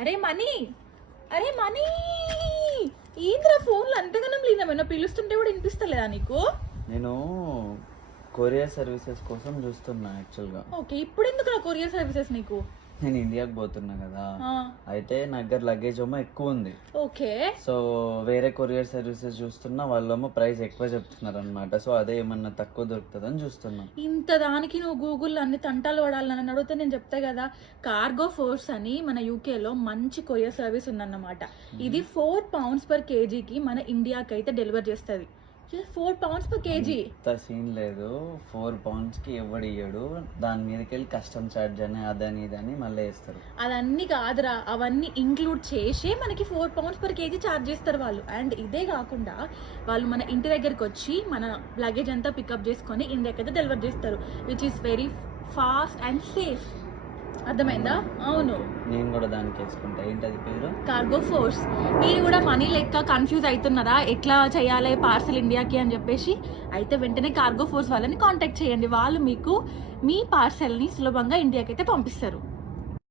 అరే మనీ, అరే మనీ, ఏంద్రా ఫోన్లో అంతగానం లేదమైనా పిలుస్తుంటే కూడా వినిపిస్తలేదా నీకు? నేను కొరియర్ సర్వీసెస్ కోసం చూస్తున్నా యాక్చువల్గా. ఓకే, ఇప్పుడు ఎందుకు కొరియర్ సర్వీసెస్ నీకు? నేను ఇండియాకి పోతున్నా కదా, అయితే నా దగ్గర లగేజ్ ఏమో ఎక్కువ ఉంది. ఓకే, సో వేరే కొరియర్ సర్వీసెస్ చూస్తున్నా, వాళ్ళేమో ప్రైస్ ఎక్కువ చెప్తున్నారు అనమాట. సో అదే ఏమన్నా తక్కువ దొరుకుతుందని చూస్తున్నా. ఇంత దానికి నువ్వు గూగుల్లో అన్ని తంటాలు పడాలని అడిగితే నేను చెప్తా కదా, కార్గో ఫోర్స్ అని మన యూకేలో మంచి కొరియర్ సర్వీస్ ఉందన్నమాట. ఇది 4 pounds per kgకి మన ఇండియాకి అయితే డెలివర్ చేస్తుంది. 4 pounds per kg. అంత సీన్ లేదు, 4 pounds కి ఎవడు ఇయ్యడు. దాని మీదకి వెళ్ళి కస్టమ్ ఛార్జ్ అని అదని ఇదని మళ్ళీ వేస్తారు. అదన్నీ కాదురా, అవన్నీ ఇంక్లూడ్ చేసే మనకి 4 pounds per kg ఛార్జ్ చేస్తారు వాళ్ళు. అండ్ ఇదే కాకుండా వాళ్ళు మన ఇంటి దగ్గరికి వచ్చి మన లగేజ్ అంతా పికప్ చేసుకొని ఇండియాకి అయితే డెలివర్ చేస్తారు, which is very fast and safe. అర్థమైందా? అవును, నేను కూడా దానికి వేసుకుంటా. ఏంటది పేరు? Cargo force. మీరు కూడా మనీ లెక్క కన్ఫ్యూజ్ అవుతున్నారా ఎట్లా చేయాలి పార్సల్ ఇండియాకి అని చెప్పేసి? అయితే వెంటనే కార్గో ఫోర్స్ వాళ్ళని కాంటాక్ట్ చేయండి. వాళ్ళు మీకు మీ పార్సల్ని సులభంగా ఇండియాకి అయితే పంపిస్తారు.